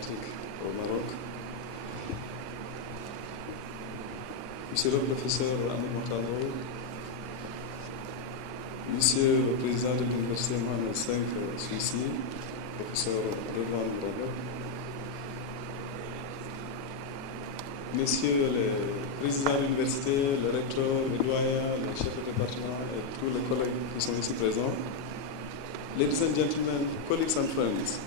diplomatique au Maroc. Monsieur le professeur Amin Montano, Monsieur le président de l'Université Mohamed V Suissi, professeur Redouane Ndongo, Messieurs les présidents de l'université, le recteur, les doyens, les chefs de département et tous les collègues qui sont ici présents, ladies and gentlemen, colleagues and friends,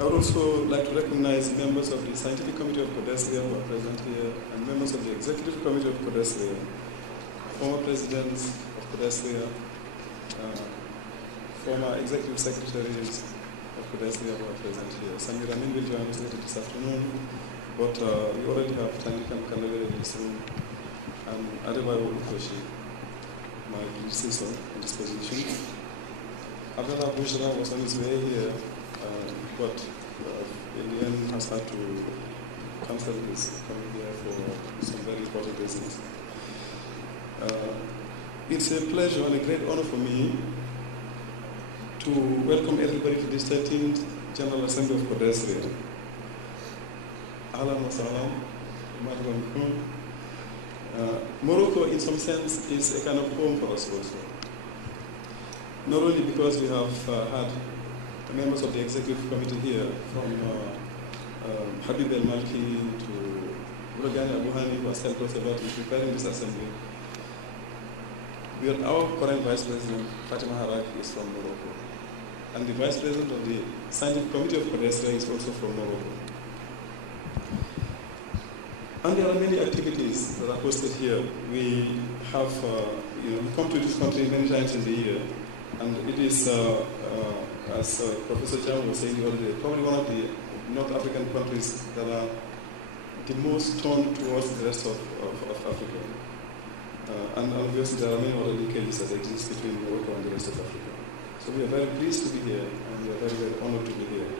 I would also like to recognize members of the Scientific Committee of CODESRIA who are present here, and members of the Executive Committee of CODESRIA, former presidents of CODESRIA, former executive secretaries of CODESRIA who are present here. Samir Amin will join us later this afternoon, but we already have Tanika Mkanavere in this room, and Adebayo Ulukoshi, my predecessor in this position. Abdullah Bushra was on his way here, but in the end has had to cancel his coming here for some very important reasons. It's a pleasure and a great honor for me to welcome everybody to this 13th General Assembly of CODESRIA. Ahlan wa sahlan, Morocco, in some sense, is a kind of home for us also. Not only because we have had members of the executive committee here, from Habib El Malki to Burgani Abuhani, who has helped us a lot in preparing this assembly. Our current vice president, Fatima Haraki, is from Morocco. And the vice president of the scientific committee of CODESRIA is also from Morocco. And there are many activities that are hosted here. We have come to this country many times in the year, and it is, as Professor Chan was saying the other day, probably one of the North African countries that are the most turned towards the rest of Africa. And obviously there are many other linkages that exist between Morocco and the rest of Africa. So we are very pleased to be here, and we are very, very honored to be here.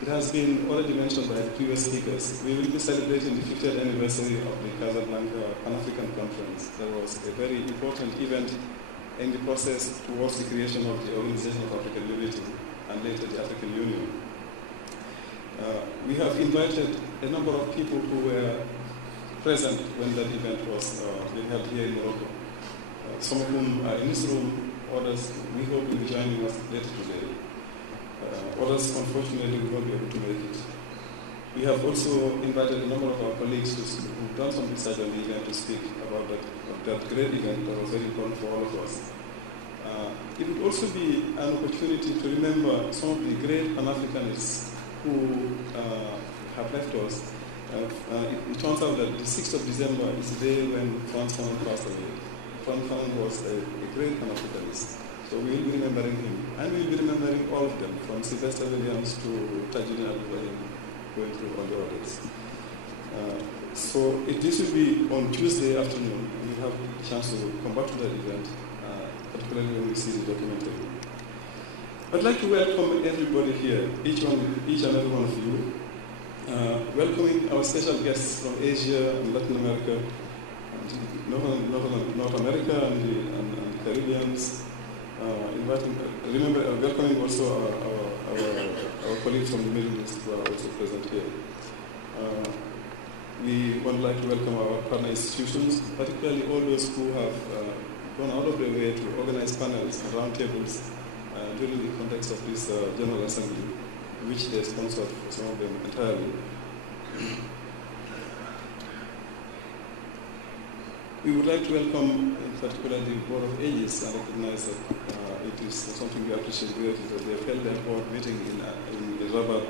It has been already mentioned by the previous speakers. We will be celebrating the 50th anniversary of the Casablanca Pan-African Conference. That was a very important event in the process towards the creation of the Organization of African Unity and later the African Union. We have invited a number of people who were present when that event was being held here in Morocco. Some of whom are in this room, others we hope will be joining us later today. Others, unfortunately, will not be able to make it. We have also invited a number of our colleagues who've done some research on the event to speak about that great event that was very important for all of us. It would also be an opportunity to remember some of the great Pan-Africanists who have left us. It turns out that the 6th of December is the day when Frantz Fanon passed away. Frantz Fanon was a great Pan-Africanist. So we will be remembering him. And we will be remembering all of them, from Sylvester Williams to Tajuddin Abdul-Wahid, going through all the others. So this will be on Tuesday afternoon. We have a chance to come back to that event, particularly when we see the documentary. I'd like to welcome everybody here, each and every one of you. Welcoming our special guests from Asia and Latin America, North America and the Caribbeans. Welcoming also our colleagues from the Middle East who are also present here. We would like to welcome our partner institutions, particularly all those who have gone out of their way to organize panels and roundtables during the context of this General Assembly, which they sponsored for some of them entirely. We would like to welcome, in particular, the Board of Aegis and recognize that it is something we appreciate greatly that they have held their board meeting in Rabat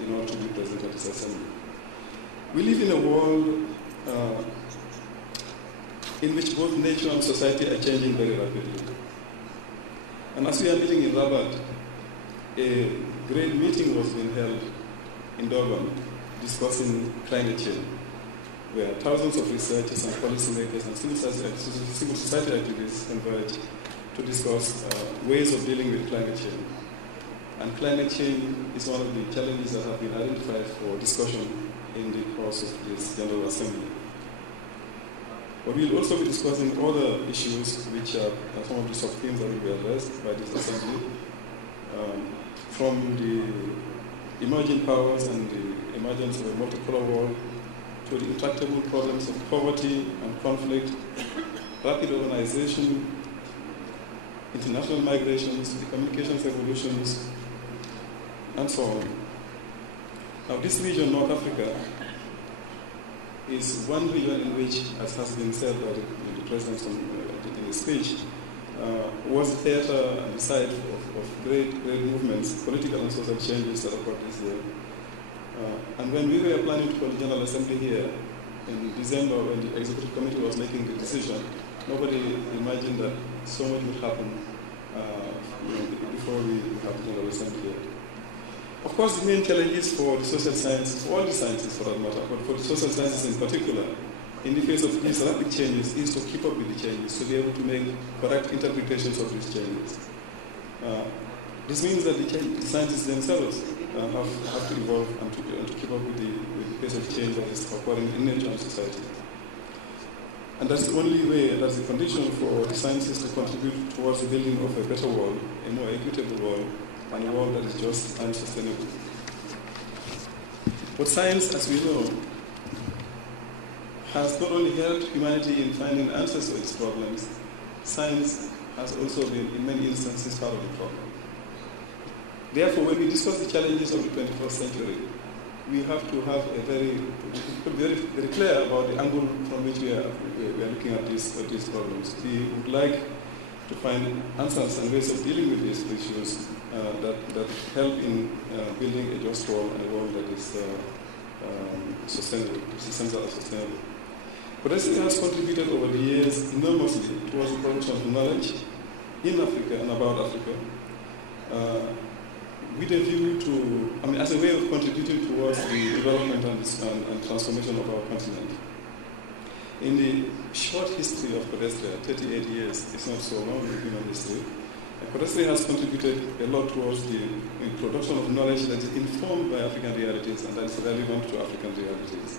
in order to be present at this assembly. We live in a world in which both nature and society are changing very rapidly. And as we are meeting in Rabat, a great meeting was being held in Durban discussing climate change, where thousands of researchers and policymakers and civil society activists converge to discuss ways of dealing with climate change. And climate change is one of the challenges that have been identified for discussion in the course of this General Assembly. But we'll also be discussing other issues which are some of the sub-themes that will be addressed by this assembly, from the emerging powers and the emergence of a multipolar world to the intractable problems of poverty and conflict, rapid urbanization, international migrations, the communications evolutions, and so on. Now, this region, North Africa, is one region in which, as has been said by the President in his speech, was the theater and the site of great movements, political and social changes that occurred this year. And when we were planning to hold the General Assembly here in December, when the Executive Committee was making the decision, nobody imagined that so much would happen before we have the General Assembly here. Of course, the main challenges for the social sciences, for all the sciences for that matter, but for the social sciences in particular, in the face of these rapid changes, is to keep up with the changes, to be able to make correct interpretations of these changes. This means that the sciences themselves have to evolve and to keep up with the pace of change that is occurring in nature and society. And that's the only way, that's the condition for the sciences to contribute towards the building of a better world, a more equitable world, and a world that is just and sustainable. But science, as we know, has not only helped humanity in finding answers to its problems, science has also been, in many instances, part of the problem. Therefore, when we discuss the challenges of the 21st century, we have to have very clear about the angle from which we are looking at these problems. We would like to find answers and ways of dealing with these issues that help in building a just world and a world that is sustainable. Forestry has contributed over the years enormously towards the production of knowledge in Africa and about Africa, with a view to, as a way of contributing towards the development and transformation of our continent. In the short history of Codestria, 38 years, it's not so long in human history, Codestria has contributed a lot towards the production of knowledge that is informed by African realities and that is relevant to African realities,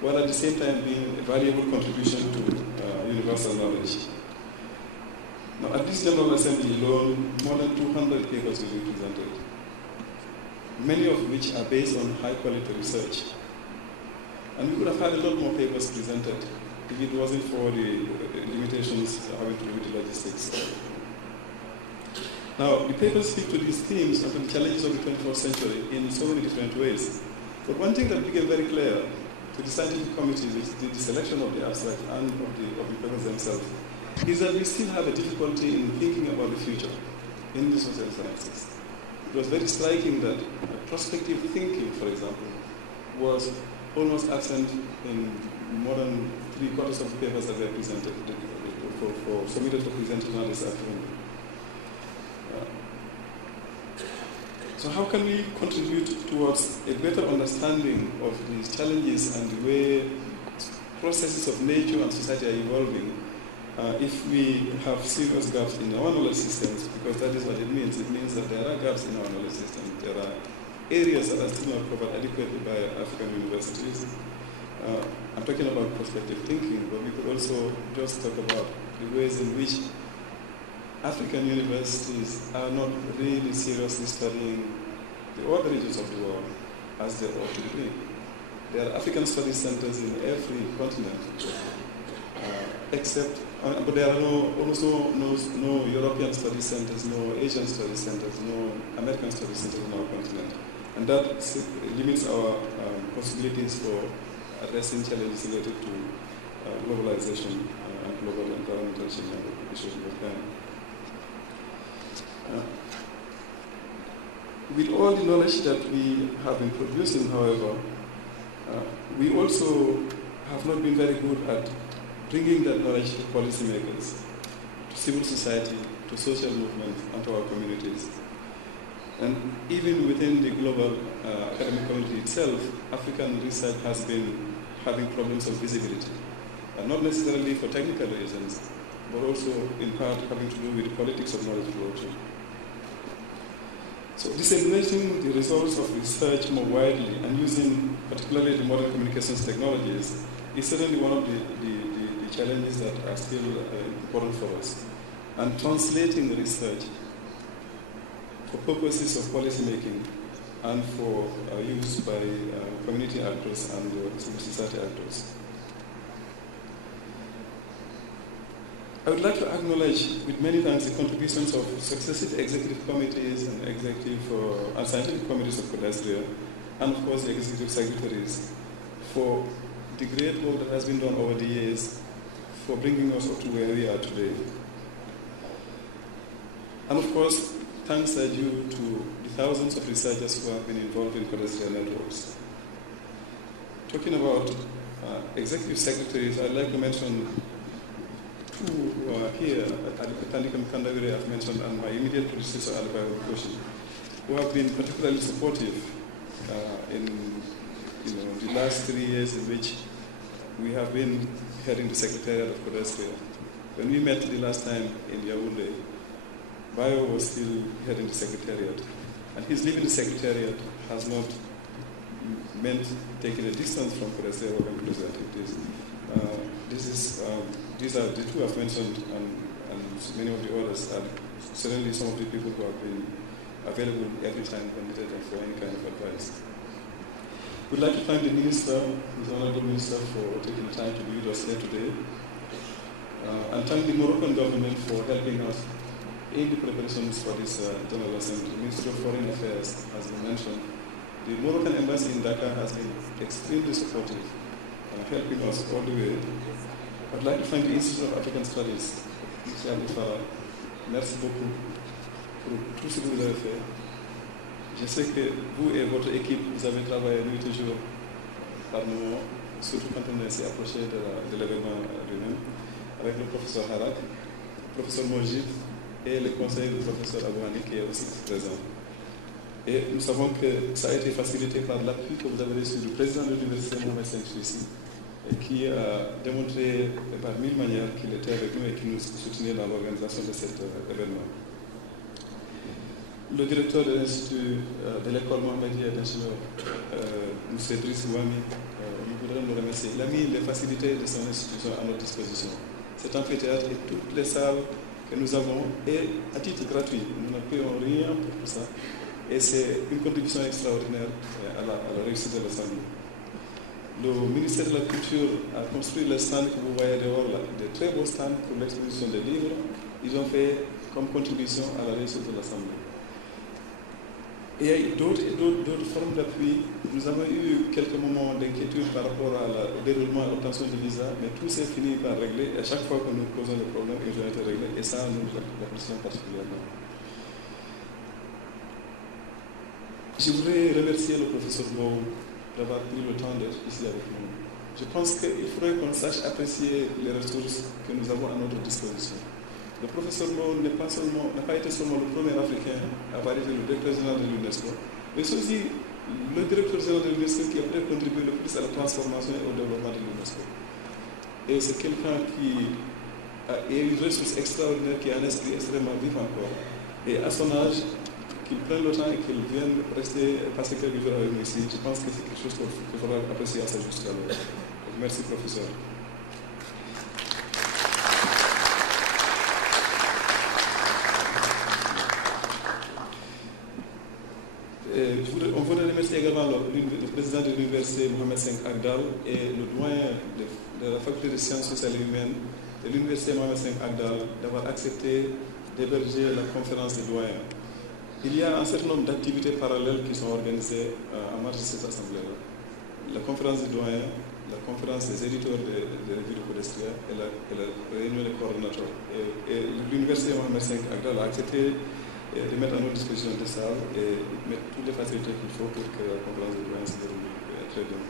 while at the same time being a valuable contribution to universal knowledge. Now, at this General Assembly alone, more than 200 papers will be presented, many of which are based on high-quality research. And we could have had a lot more papers presented if it wasn't for the limitations having to do with the logistics. Now, the papers speak to these themes and to the challenges of the 21st century in so many different ways. But one thing that became very clear to the scientific committee, which did the selection of the abstract and of the papers themselves, is that we still have a difficulty in thinking about the future in the social sciences. It was very striking that prospective thinking, for example, was almost absent in more than 3/4 of the papers that were presented, submitted for presentation this afternoon. So how can we contribute towards a better understanding of these challenges and the way processes of nature and society are evolving if we have serious gaps in our knowledge systems? Because that is what it means. It means that there are gaps in our knowledge system. There are areas that are still not covered adequately by African universities. I'm talking about prospective thinking, but we could also just talk about the ways in which African universities are not really seriously studying the other regions of the world as they ought to be. There are African study centers in every continent, but there are almost no European study centers, no Asian study centers, no American study centers on our continent. And that limits our possibilities for addressing challenges related to globalization and global environmental change and issues of that kind. With all the knowledge that we have been producing, however, we also have not been very good at bringing that knowledge to policymakers, to civil society, to social movements, and to our communities. And even within the global academic community itself, African research has been having problems of visibility, not necessarily for technical reasons, but also in part having to do with the politics of knowledge production. So disseminating the results of research more widely and using particularly the modern communications technologies is certainly one of the the challenges that are still important for us, and translating research for purposes of policy making and for use by community actors and civil society actors. I would like to acknowledge with many thanks the contributions of successive executive committees and and scientific committees of CODESRIA, and of course the executive secretaries, for the great work that has been done over the years for bringing us up to where we are today. And of course, thanks are due to the thousands of researchers who have been involved in CODESRIA networks. Talking about executive secretaries, I'd like to mention two here, Tandika Mkandawire I've mentioned, and my immediate predecessor, Alibayo Koshi, who have been particularly supportive in the last 3 years in which we have been heading the Secretariat of CODESRIA. When we met the last time in Yaoundé, Bayo was still heading the Secretariat, and his leaving the Secretariat has not meant taking a distance from CODESRIA work and policy activities. These are the two I've mentioned, and many of the others are certainly some of the people who have been available every time when needed and for any kind of advice. We'd like to thank the Minister, the Honorable Minister, for taking the time to be with us here today, and thank the Moroccan government for helping us in the preparations for this General Assembly. The Ministry of Foreign Affairs has been mentioned. The Moroccan Embassy in Dakar has been extremely supportive and helping us all the way. I'd like to thank the Institute of African Studies, M. Abou Farah. Merci beaucoup pour tout ce que vous avez fait. Je sais que vous et votre équipe, vous avez travaillé nuit et jour par moment, surtout quand on s'est approché de l'événement lui-même, avec le professeur Harak, le professeur Mojib et le conseil du professeur Abouhani qui est aussi présent. Et nous savons que ça a été facilité par l'appui que vous avez reçu du président de l'université Mohamed Saint-Suissi, et qui a démontré par mille manières qu'il était avec nous et qui nous soutenait dans l'organisation de cet événement. Le directeur de l'Institut de l'école Mohamedia d'ingénieur, M. Driss Ouami, nous voudrions le remercier. Il a mis les facilités de son institution à notre disposition. Cet amphithéâtre et toutes les salles que nous avons, et à titre gratuit, nous ne payons rien pour tout ça. Et c'est une contribution extraordinaire à la réussite de l'Assemblée. Le ministère de la Culture a construit les stands que vous voyez dehors là, des très beaux stands pour l'exposition des livres. Ils ont fait comme contribution à la réussite de l'Assemblée. Et d'autres formes d'appui. Nous avons eu quelques moments d'inquiétude par rapport au déroulement à l'obtention du visa, mais tout s'est fini par régler. Et à chaque fois que nous posons des problèmes, ils ont été réglés. Et ça, nous l'apprécions particulièrement. Je voudrais remercier le professeur Mou d'avoir pris le temps d'être ici avec nous. Je pense qu'il faudrait qu'on sache apprécier les ressources que nous avons à notre disposition. Le professeur Mou n'a pas été seulement le premier Africain à avoir été le directeur général de l'UNESCO, mais c'est aussi le directeur général de l'UNESCO qui a peut-être contribué le plus à la transformation et au développement de l'UNESCO. Et c'est quelqu'un qui a une ressource extraordinaire, qui a un esprit extrêmement vif encore. Et à son âge, qu'il prenne le temps et qu'il vienne passer quelques jours avec nous ici, je pense que c'est quelque chose qu'il faudra apprécier à sa juste valeur. Merci, professeur. On voudrait remercier également le président de l'université Mohamed V Agdal et le doyen de la faculté de sciences sociales et humaines de l'université Mohamed V Agdal d'avoir accepté d'héberger la conférence des doyens. Il y a un certain nombre d'activités parallèles qui sont organisées en marge de cette assemblée-là. La conférence des doyens, la conférence des éditeurs de revues de CODESRIA et la réunion des coordonnateurs. Et l'université Mohamed V Agdal a accepté de mettre à notre disposition des salles et mettre toutes les facilités qu'il faut pour que la conférence des doyens se déroule très bien.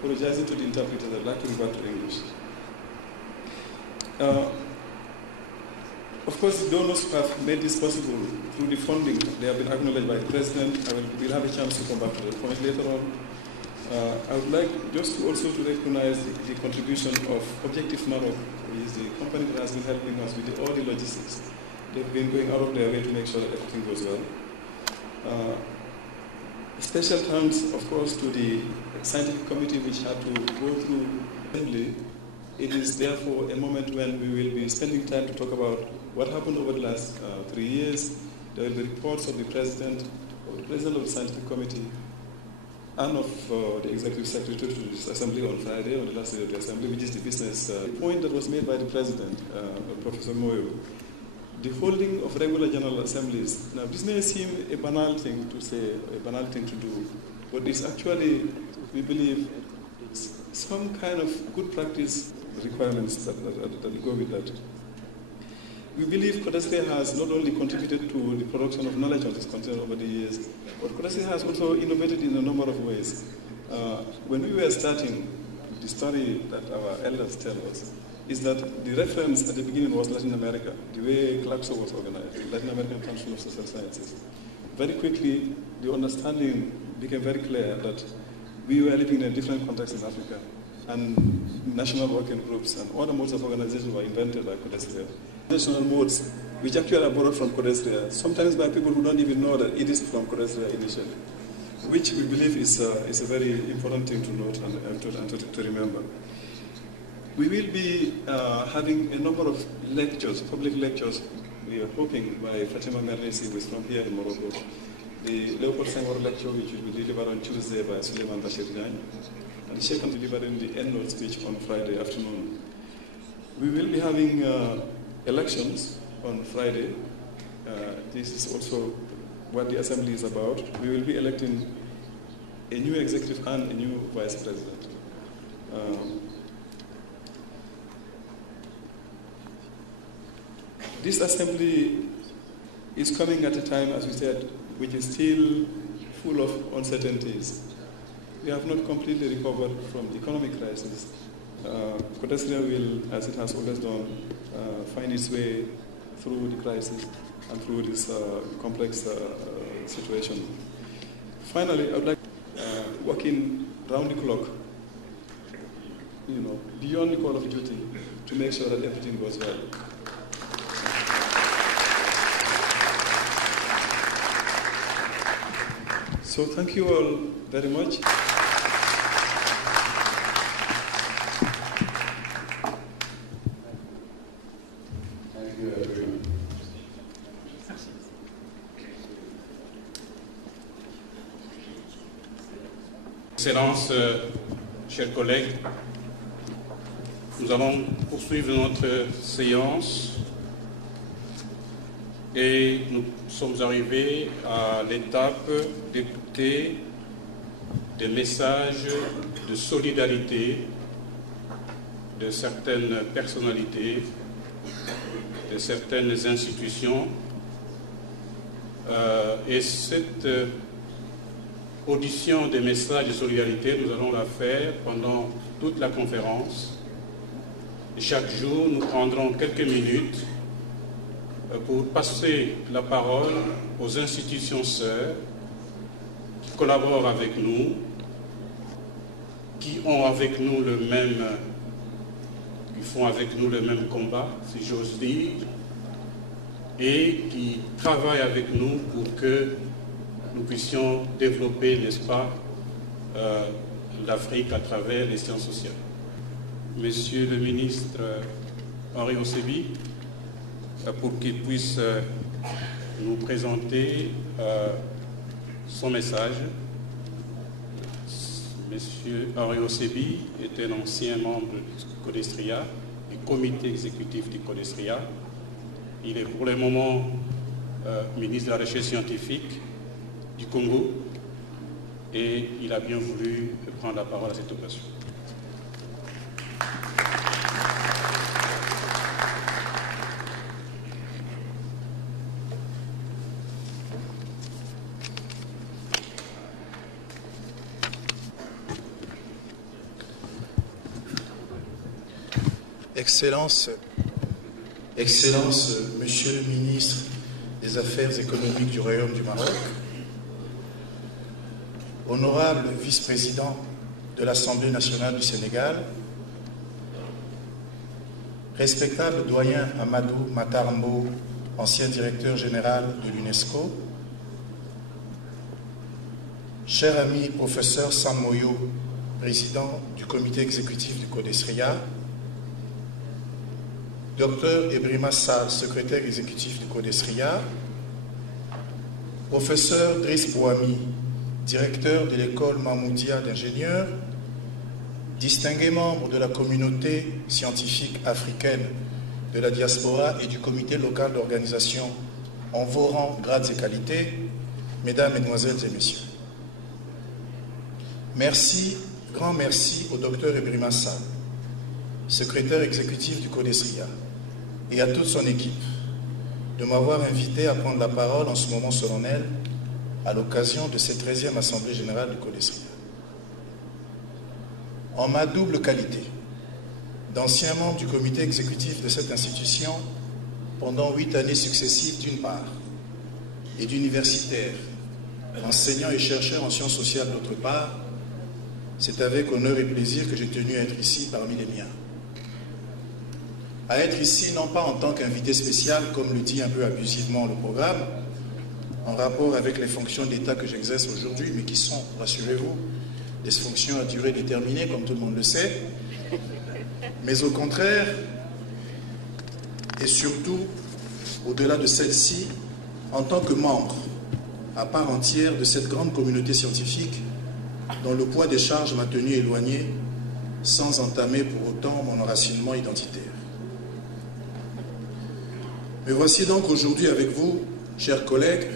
Apologizing to the interpreters, I'd like to go back to English. Of course, the donors who have made this possible through the funding, they have been acknowledged by the President. We'll have a chance to come back to the point later on. I would like just to also to recognize the contribution of Objective Maroc, which is the company that has been helping us with all the logistics. They've been going out of their way to make sure that everything goes well. Special thanks, of course, to the scientific committee which had to go through assembly It is therefore a moment when we will be spending time to talk about what happened over the last 3 years. There will be reports of the President of the Scientific Committee, and of the Executive Secretary to this Assembly on Friday, on the last day of the Assembly, which is the business. The point that was made by the President, Professor Moyo, the holding of regular General Assemblies. Now, this may seem a banal thing to say, a banal thing to do, but it's actually, we believe, some kind of good practice requirements that go with that. We believe CODESRIA has not only contributed to the production of knowledge on this continent over the years, but CODESRIA has also innovated in a number of ways. When we were starting, the story that our elders tell us is that the reference at the beginning was Latin America, the way CLACSO was organized, the Latin American Council of Social Sciences. Very quickly, the understanding became very clear that we were living in a different context in Africa, and national working groups and other modes of organization were invented by CODESRIA. National modes, which actually are borrowed from CODESRIA, sometimes by people who don't even know that it is from CODESRIA initially, which we believe is a very important thing to note and to remember. We will be having a number of lectures, public lectures, we are hoping, by Fatima Mernissi, who is from here in Morocco. The Leopold Senghor lecture, which will be delivered on Tuesday by Suleiman Bashir Diagne, and the second delivering the end-note speech on Friday afternoon. We will be having elections on Friday. This is also what the Assembly is about. We will be electing a new executive and a new vice president. This Assembly is coming at a time, as we said, which is still full of uncertainties. We have not completely recovered from the economic crisis. CODESRIA will, as it has always done, find its way through the crisis and through this complex situation. Finally, I would like working round the clock, beyond the call of duty, to make sure that everything goes well. So thank you all very much. Excellences, chers collègues, nous allons poursuivre notre séance et nous sommes arrivés à l'étape d'écouter des messages de solidarité de certaines personnalités, de certaines institutions. Et cette audition des messages de solidarité, nous allons la faire pendant toute la conférence. Chaque jour, nous prendrons quelques minutes pour passer la parole aux institutions sœurs qui collaborent avec nous, qui ont avec nous qui font avec nous le même combat, si j'ose dire, et qui travaillent avec nous pour que nous puissions développer, n'est-ce pas, l'Afrique à travers les sciences sociales. Monsieur le ministre Henri Ossébi, pour qu'il puisse nous présenter son message. Monsieur Henri Ossébi est un ancien membre du CODESRIA, du comité exécutif du CODESRIA. Il est pour le moment ministre de la Recherche scientifique du Congo et il a bien voulu prendre la parole à cette occasion. Excellences, Monsieur le ministre des Affaires économiques du Royaume du Maroc, honorable vice-président de l'Assemblée nationale du Sénégal, respectable doyen Amadou Matarmbo, ancien directeur général de l'UNESCO, cher ami professeur Sam Moyo, président du comité exécutif du CODESRIA, Dr Ebrima Sall, secrétaire exécutif du CODESRIA, Professeur Driss Bouhami, directeur de l'école Mamoudia d'ingénieurs, distingués membres de la communauté scientifique africaine de la diaspora et du comité local d'organisation en vos rangs, grades et qualités, mesdames, mesdemoiselles et messieurs. Merci, grand merci au docteur Ebrima Sall, secrétaire exécutif du CODESRIA, et à toute son équipe de m'avoir invité à prendre la parole en ce moment solennel à l'occasion de cette 13e Assemblée générale du CODESRIA. En ma double qualité d'ancien membre du comité exécutif de cette institution pendant 8 années successives d'une part, et d'universitaire, enseignant et chercheur en sciences sociales d'autre part, c'est avec honneur et plaisir que j'ai tenu à être ici parmi les miens. À être ici, non pas en tant qu'invité spécial, comme le dit un peu abusivement le programme, en rapport avec les fonctions d'État que j'exerce aujourd'hui, mais qui sont, rassurez-vous, des fonctions à durée déterminée, comme tout le monde le sait, mais au contraire, et surtout, au-delà de celle-ci, en tant que membre à part entière de cette grande communauté scientifique dont le poids des charges m'a tenu éloigné sans entamer pour autant mon enracinement identitaire. Mais voici donc aujourd'hui avec vous, chers collègues,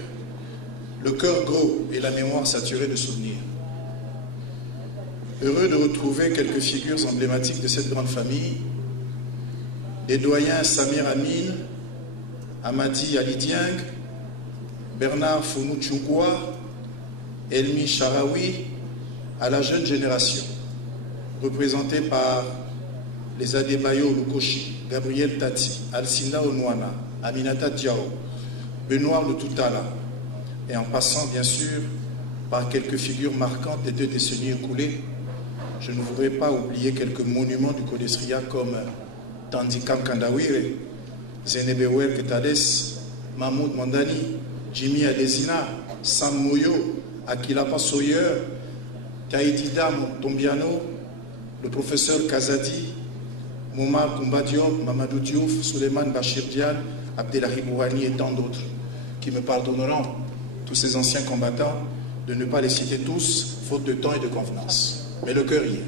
le cœur gros et la mémoire saturée de souvenirs. Heureux de retrouver quelques figures emblématiques de cette grande famille, les doyens Samir Amin, Amadi Ali Dieng, Bernard Foumou-Tchoukwa, Elmi Charaoui, à la jeune génération, représentée par les Adebayo Lukoshi, Gabriel Tati, Alcinda Onwana, Aminata Diao, Benoît Lututala, et en passant bien sûr par quelques figures marquantes des 2 décennies écoulées. Je ne voudrais pas oublier quelques monuments du CODESRIA comme Tandikam Kandawire, Zenebewel Ketades, Mahmoud Mandani, Jimmy Adesina, Sam Moyo, Akilapa Sawyer, Taïdida Tombiano, le professeur Kazadi, Moumar Koumba Diop, Mamadou Diouf, Souleymane Bachir Dial, Abdelahi Bouhani et tant d'autres, qui me pardonneront, tous ces anciens combattants, de ne pas les citer tous, faute de temps et de convenance. Mais le cœur y est.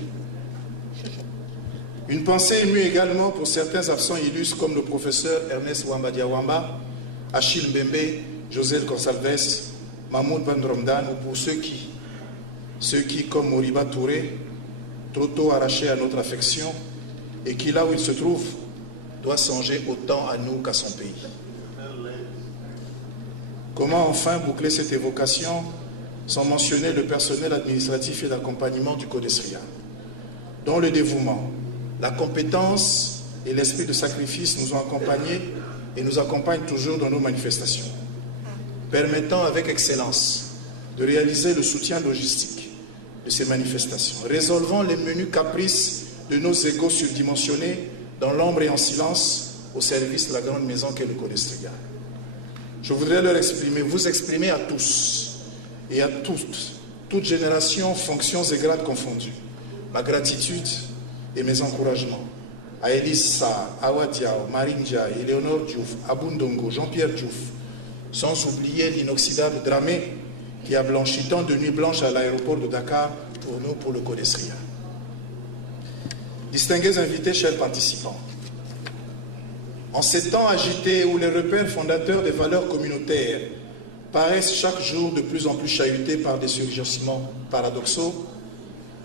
Une pensée émue également pour certains absents illustres comme le professeur Ernest Wamba Diawamba, Achille Mbembe, José Gonçalves, Mahmoud Bandromdan, ou pour ceux qui, comme Moriba Touré, trop tôt arrachés à notre affection, et qui, là où il se trouve, doit songer autant à nous qu'à son pays. Comment enfin boucler cette évocation sans mentionner le personnel administratif et d'accompagnement du CODESRIA, dont le dévouement, la compétence et l'esprit de sacrifice nous ont accompagnés et nous accompagnent toujours dans nos manifestations, permettant avec excellence de réaliser le soutien logistique de ces manifestations, résolvant les menus caprices de nos égos surdimensionnés dans l'ombre et en silence au service de la grande maison qu'est le CODESRIA. Je voudrais leur exprimer, vous exprimer à tous et à toutes générations, fonctions et grades confondus, ma gratitude et mes encouragements à Elissa, Awa Diao, Marine Ndiaye, Éléonore Diouf, Abundongo, Jean-Pierre Diouf, sans oublier l'inoxydable Dramé qui a blanchi tant de nuits blanches à l'aéroport de Dakar pour nous, pour le CODESRIA. Distingués invités, chers participants, en ces temps agités où les repères fondateurs des valeurs communautaires paraissent chaque jour de plus en plus chahutés par des surgissements paradoxaux,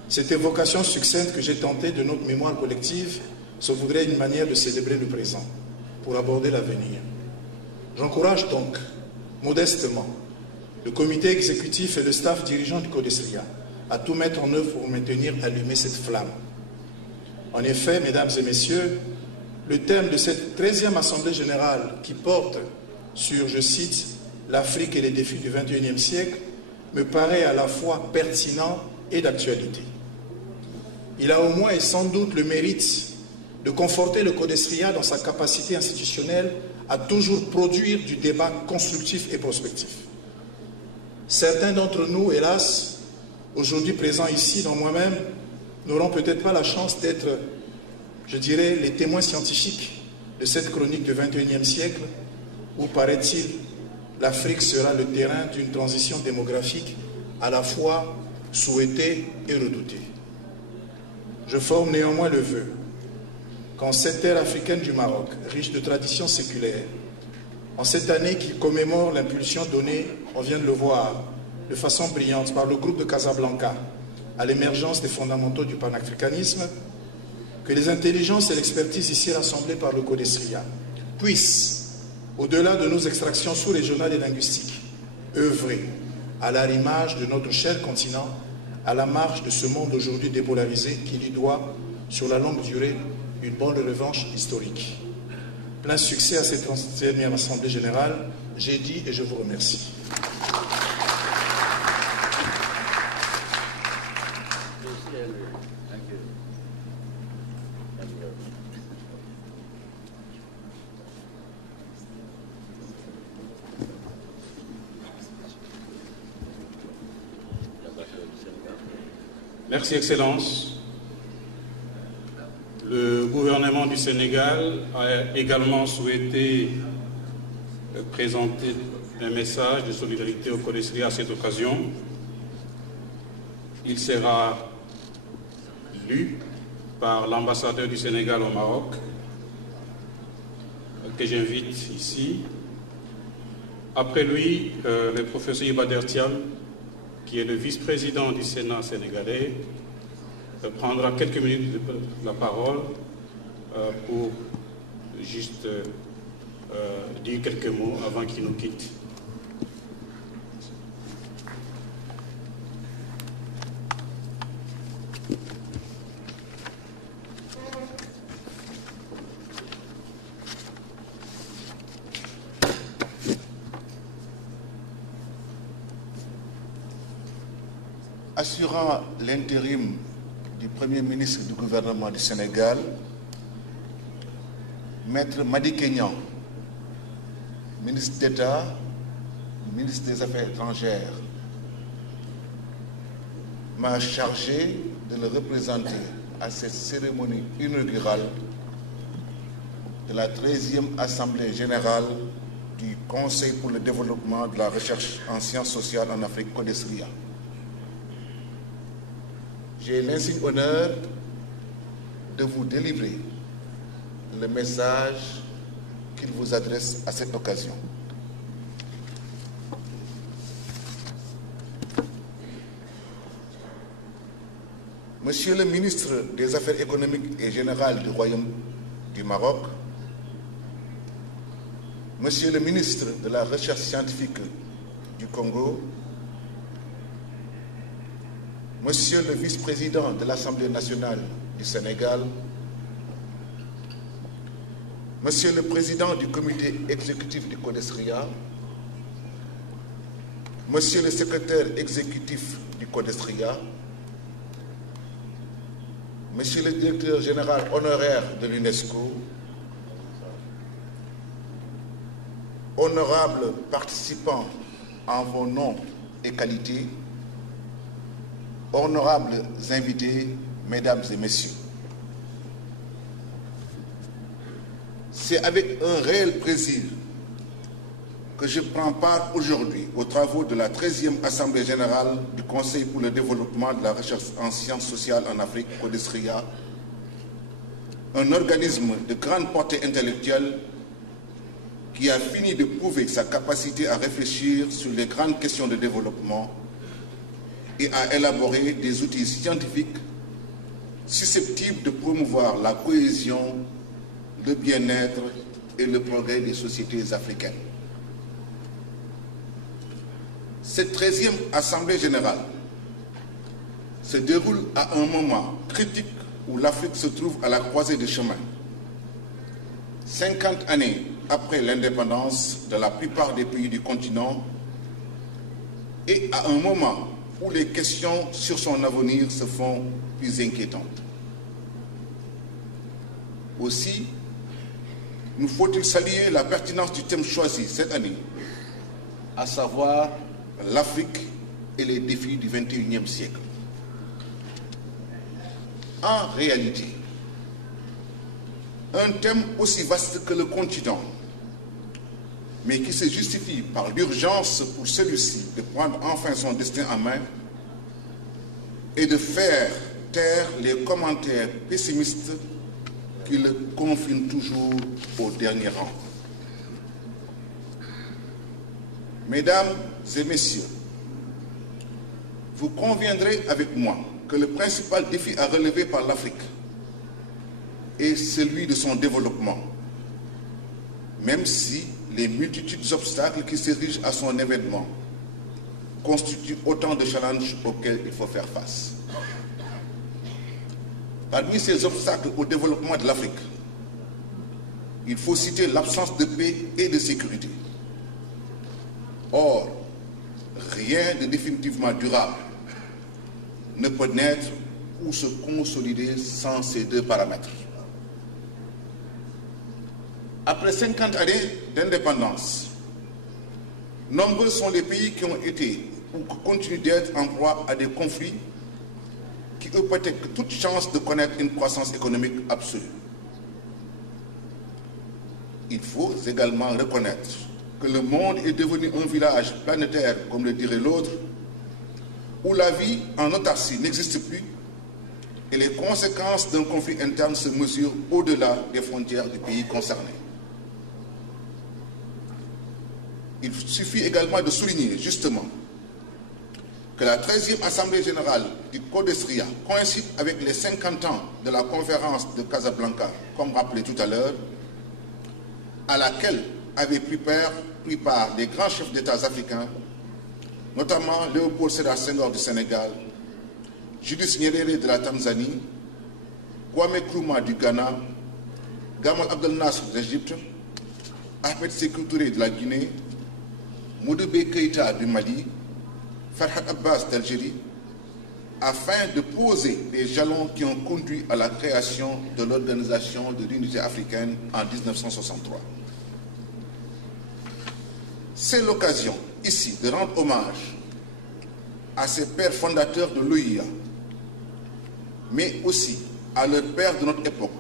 cette évocation succincte que j'ai tentée de notre mémoire collective se voudrait une manière de célébrer le présent pour aborder l'avenir. J'encourage donc, modestement, le comité exécutif et le staff dirigeant du CODESRIA à tout mettre en œuvre pour maintenir allumée cette flamme. En effet, mesdames et messieurs, le thème de cette 13e Assemblée générale qui porte sur, je cite, l'Afrique et les défis du XXIe siècle me paraît à la fois pertinent et d'actualité. Il a au moins et sans doute le mérite de conforter le CODESRIA dans sa capacité institutionnelle à toujours produire du débat constructif et prospectif. Certains d'entre nous, hélas, aujourd'hui présents ici, dont moi-même, n'auront peut-être pas la chance d'être, je dirais, les témoins scientifiques de cette chronique du XXIe siècle où, paraît-il, l'Afrique sera le terrain d'une transition démographique à la fois souhaitée et redoutée. Je forme néanmoins le vœu qu'en cette terre africaine du Maroc, riche de traditions séculaires, en cette année qui commémore l'impulsion donnée, on vient de le voir, de façon brillante par le groupe de Casablanca à l'émergence des fondamentaux du panafricanisme, que les intelligences et l'expertise ici rassemblées par le CODESRIA puissent, au-delà de nos extractions sous-régionales et linguistiques, œuvrer à l'arrimage de notre cher continent à la marche de ce monde aujourd'hui dépolarisé qui lui doit, sur la longue durée, une bonne revanche historique. Plein succès à cette 31e Assemblée Générale. J'ai dit et je vous remercie. Merci, Excellence. Le gouvernement du Sénégal a également souhaité présenter un message de solidarité au CODESRIA à cette occasion. Il sera lu par l'ambassadeur du Sénégal au Maroc, que j'invite ici. Après lui, le professeur Ibader Thiam, qui est le vice-président du Sénat sénégalais, prendra quelques minutes de la parole pour juste dire quelques mots avant qu'il nous quitte. Assurant l'intérim du Premier ministre du gouvernement du Sénégal, Maître Madi Kenyan, ministre d'État, ministre des Affaires étrangères, m'a chargé de le représenter à cette cérémonie inaugurale de la 13e Assemblée générale du Conseil pour le développement de la recherche en sciences sociales en Afrique, CODESRIA. J'ai l'insigne honneur de vous délivrer le message qu'il vous adresse à cette occasion. Monsieur le ministre des Affaires économiques et générales du Royaume du Maroc, Monsieur le ministre de la Recherche scientifique du Congo, Monsieur le vice-président de l'Assemblée nationale du Sénégal, Monsieur le président du comité exécutif du CODESRIA, Monsieur le secrétaire exécutif du CODESRIA, Monsieur le directeur général honoraire de l'UNESCO, honorables participants en vos noms et qualités, honorables invités, mesdames et messieurs. C'est avec un réel plaisir que je prends part aujourd'hui aux travaux de la 13e Assemblée générale du Conseil pour le développement de la recherche en sciences sociales en Afrique, CODESRIA, un organisme de grande portée intellectuelle qui a fini de prouver sa capacité à réfléchir sur les grandes questions de développement et à élaborer des outils scientifiques susceptibles de promouvoir la cohésion, le bien-être et le progrès des sociétés africaines. Cette 13e Assemblée générale se déroule à un moment critique où l'Afrique se trouve à la croisée des chemins. 50 années après l'indépendance de la plupart des pays du continent et à un moment où les questions sur son avenir se font plus inquiétantes. Aussi, nous faut-il saluer la pertinence du thème choisi cette année, à savoir l'Afrique et les défis du XXIe siècle. En réalité, un thème aussi vaste que le continent, mais qui se justifie par l'urgence pour celui-ci de prendre enfin son destin en main et de faire taire les commentaires pessimistes qui le confinent toujours au dernier rang. Mesdames et messieurs, vous conviendrez avec moi que le principal défi à relever par l'Afrique est celui de son développement, même si les multitudes d'obstacles qui s'érigent à son événement constituent autant de challenges auxquels il faut faire face. Parmi ces obstacles au développement de l'Afrique, il faut citer l'absence de paix et de sécurité. Or, rien de définitivement durable ne peut naître ou se consolider sans ces deux paramètres. Après 50 années d'indépendance, nombreux sont les pays qui ont été ou qui continuent d'être en proie à des conflits qui hypothèquent toute chance de connaître une croissance économique absolue. Il faut également reconnaître que le monde est devenu un village planétaire, comme le dirait l'autre, où la vie en autarcie n'existe plus et les conséquences d'un conflit interne se mesurent au-delà des frontières du pays concerné. Il suffit également de souligner justement que la 13e Assemblée générale du CODESRIA coïncide avec les 50 ans de la conférence de Casablanca, comme rappelé tout à l'heure, à laquelle avaient pris part des grands chefs d'État africains, notamment Léopold Sédar Senghor du Sénégal, Julius Nyerere de la Tanzanie, Kwame Nkrumah du Ghana, Gamal Abdel Nasser d'Égypte, Ahmed Sékou Touré de la Guinée, Modibo Keïta du Mali, Farhat Abbas d'Algérie, afin de poser les jalons qui ont conduit à la création de l'Organisation de l'Unité africaine en 1963. C'est l'occasion ici de rendre hommage à ces pères fondateurs de l'OIA, mais aussi à leurs pères de notre époque,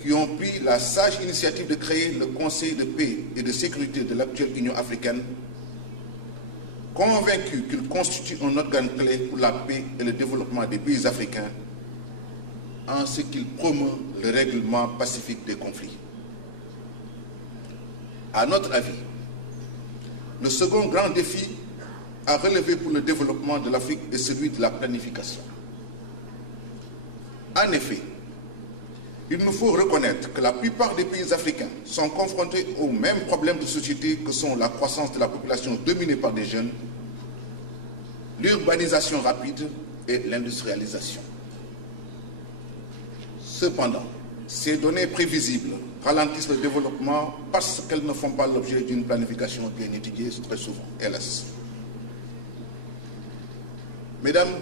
qui ont pris la sage initiative de créer le Conseil de paix et de sécurité de l'actuelle Union africaine, convaincus qu'il constitue un organe clé pour la paix et le développement des pays africains, en ce qu'il promeut le règlement pacifique des conflits. À notre avis, le second grand défi à relever pour le développement de l'Afrique est celui de la planification. En effet, il nous faut reconnaître que la plupart des pays africains sont confrontés aux mêmes problèmes de société que sont la croissance de la population dominée par des jeunes, l'urbanisation rapide et l'industrialisation. Cependant, ces données prévisibles ralentissent le développement parce qu'elles ne font pas l'objet d'une planification bien étudiée très souvent, hélas. Mesdames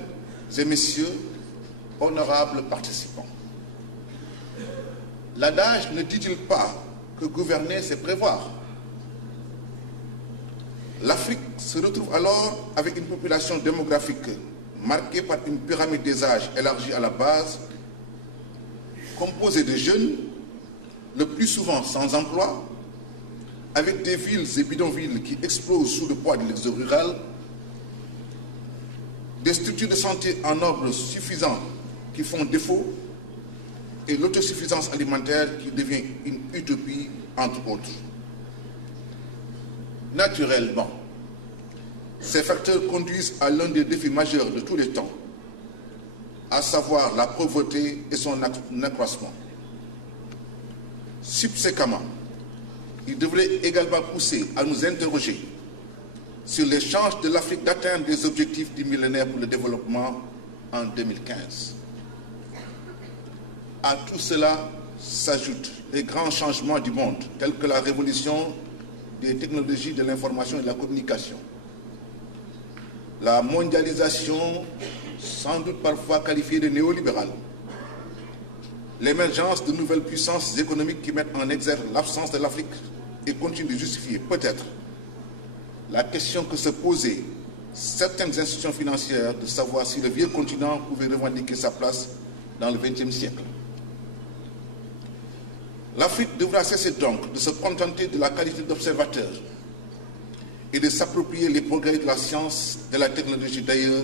et messieurs, honorables participants, l'adage ne dit-il pas que gouverner, c'est prévoir? L'Afrique se retrouve alors avec une population démographique marquée par une pyramide des âges élargie à la base, composée de jeunes, le plus souvent sans emploi, avec des villes et bidonvilles qui explosent sous le poids de l'exode rural, des structures de santé en nombre suffisant qui font défaut, et l'autosuffisance alimentaire qui devient une utopie, entre autres. Naturellement, ces facteurs conduisent à l'un des défis majeurs de tous les temps, à savoir la pauvreté et son accroissement. Subséquemment, il devrait également pousser à nous interroger sur les chances de l'Afrique d'atteindre les objectifs du millénaire pour le développement en 2015. À tout cela s'ajoutent les grands changements du monde, tels que la révolution des technologies de l'information et de la communication, la mondialisation, sans doute parfois qualifiée de néolibérale, l'émergence de nouvelles puissances économiques qui mettent en exergue l'absence de l'Afrique et continuent de justifier peut-être la question que se posaient certaines institutions financières de savoir si le vieux continent pouvait revendiquer sa place dans le XXe siècle. L'Afrique devra cesser donc de se contenter de la qualité d'observateur et de s'approprier les progrès de la science, de la technologie d'ailleurs,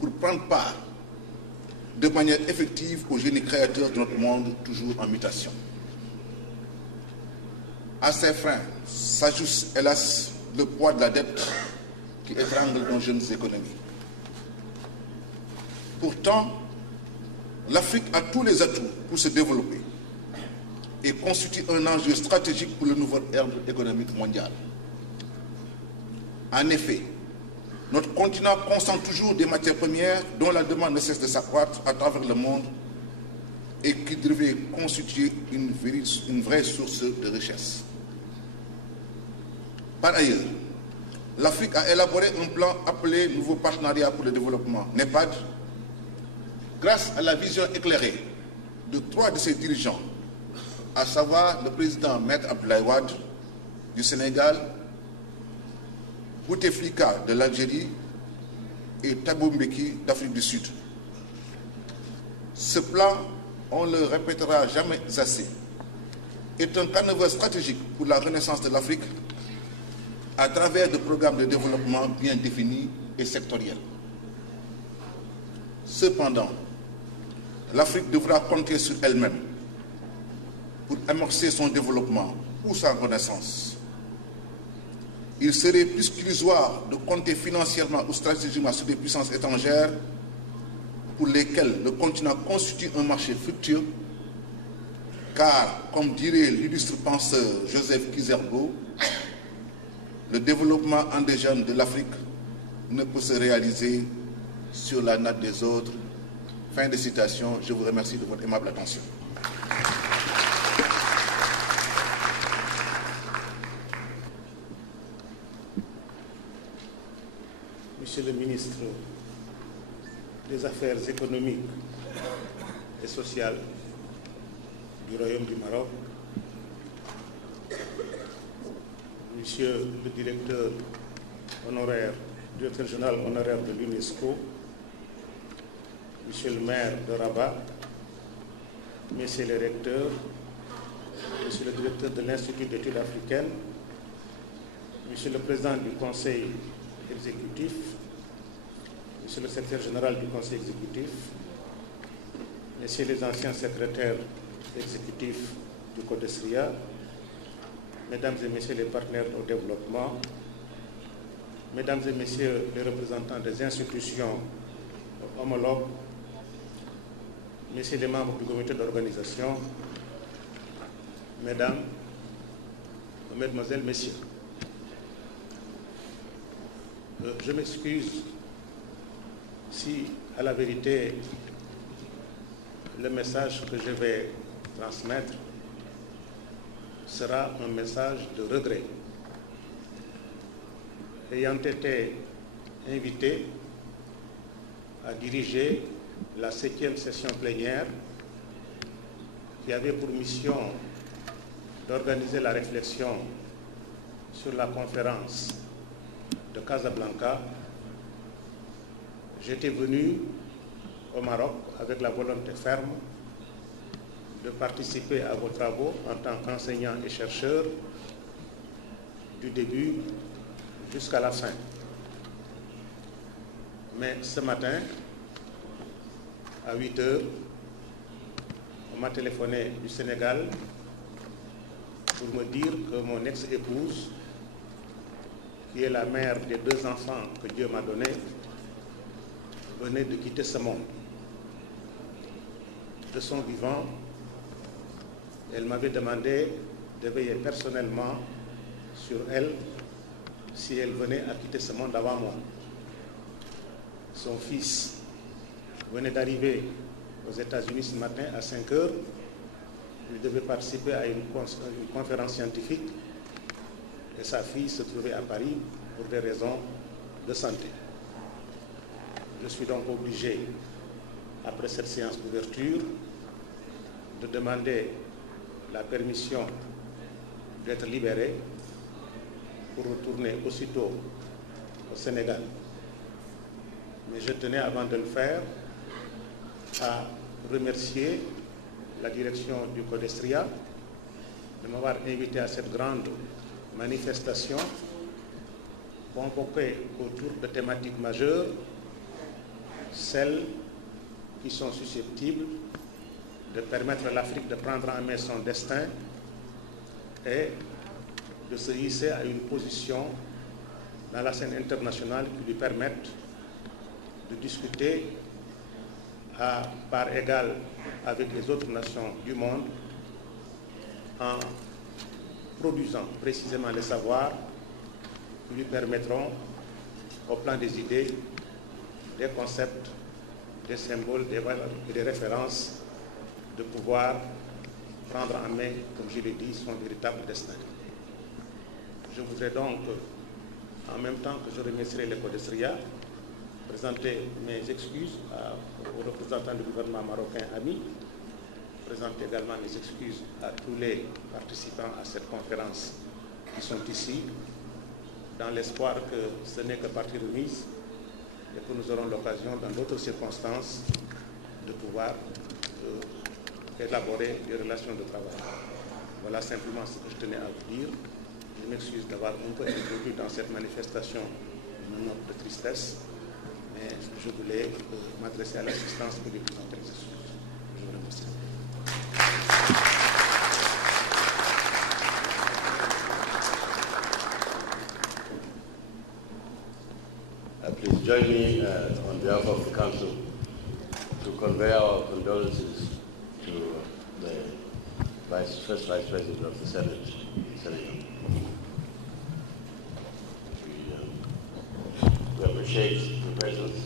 pour prendre part de manière effective au génie créateur de notre monde toujours en mutation. À ces fins s'ajoute, hélas, le poids de la dette qui étrangle nos jeunes économies. Pourtant, l'Afrique a tous les atouts pour se développer et constitue un enjeu stratégique pour le nouvel ordre économique mondial. En effet, notre continent consomme toujours des matières premières dont la demande ne cesse de s'accroître à travers le monde et qui devrait constituer une vraie source de richesse. Par ailleurs, l'Afrique a élaboré un plan appelé Nouveau Partenariat pour le Développement, NEPAD, grâce à la vision éclairée de 3 de ses dirigeants, à savoir le président Maître Abdoulaye Wade du Sénégal, Bouteflika de l'Algérie et Thabo Mbeki d'Afrique du Sud. Ce plan, on ne le répétera jamais assez, est un canevas stratégique pour la renaissance de l'Afrique à travers des programmes de développement bien définis et sectoriels. Cependant, l'Afrique devra compter sur elle-même pour amorcer son développement ou sa renaissance. Il serait plus qu'illusoire de compter financièrement ou stratégiquement sur des puissances étrangères pour lesquelles le continent constitue un marché fructueux, car, comme dirait l'illustre penseur Joseph Kizerbo, le développement endogène de l'Afrique ne peut se réaliser sur la nappe des autres. Fin de citation. Je vous remercie de votre aimable attention. Monsieur le ministre des Affaires économiques et sociales du Royaume du Maroc, Monsieur le directeur général honoraire de l'UNESCO, Monsieur le maire de Rabat, Messieurs les recteurs, Monsieur le directeur de l'Institut d'études africaines, Monsieur le président du Conseil exécutif, Monsieur le secrétaire général du Conseil exécutif, Messieurs les anciens secrétaires exécutifs du CODESRIA, Mesdames et Messieurs les partenaires au développement, Mesdames et Messieurs les représentants des institutions homologues, Messieurs les membres du comité d'organisation, Mesdames, Mesdemoiselles, Messieurs, je m'excuse si, à la vérité, le message que je vais transmettre sera un message de regret. Ayant été invité à diriger la 7e session plénière qui avait pour mission d'organiser la réflexion sur la conférence de Casablanca, j'étais venu au Maroc avec la volonté ferme de participer à vos travaux en tant qu'enseignant et chercheur du début jusqu'à la fin. Mais ce matin, à 8 heures, on m'a téléphoné du Sénégal pour me dire que mon ex-épouse, qui est la mère des 2 enfants que Dieu m'a donnés, venait de quitter ce monde. De son vivant, elle m'avait demandé de veiller personnellement sur elle si elle venait à quitter ce monde avant moi. Son fils venait d'arriver aux États-Unis ce matin à 5 heures. Il devait participer à une conférence scientifique et sa fille se trouvait à Paris pour des raisons de santé. Je suis donc obligé, après cette séance d'ouverture, de demander la permission d'être libéré pour retourner aussitôt au Sénégal. Mais je tenais, avant de le faire, à remercier la direction du CODESRIA de m'avoir invité à cette grande manifestation convoquée autour de thématiques majeures, celles qui sont susceptibles de permettre à l'Afrique de prendre en main son destin et de se hisser à une position dans la scène internationale qui lui permette de discuter à part égale avec les autres nations du monde en produisant précisément les savoirs qui lui permettront, au plan des idées, des concepts, des symboles, des valeurs et des références, de pouvoir prendre en main, comme je l'ai dit, son véritable destin. Je voudrais donc, en même temps que je remercierai les Codesria, présenter mes excuses aux représentants du gouvernement marocain amis, présenter également mes excuses à tous les participants à cette conférence qui sont ici, dans l'espoir que ce n'est que partie remise et que nous aurons l'occasion, dans d'autres circonstances, de pouvoir élaborer des relations de travail. Voilà simplement ce que je tenais à vous dire. Je m'excuse d'avoir un peu introduit dans cette manifestation une note de tristesse, mais je voulais m'adresser à l'assistance pour lui présenter les excuses. Je vous remercie. Please join me on behalf of the Council to convey our condolences to the First Vice President of the Senate, Senator. We appreciate the presence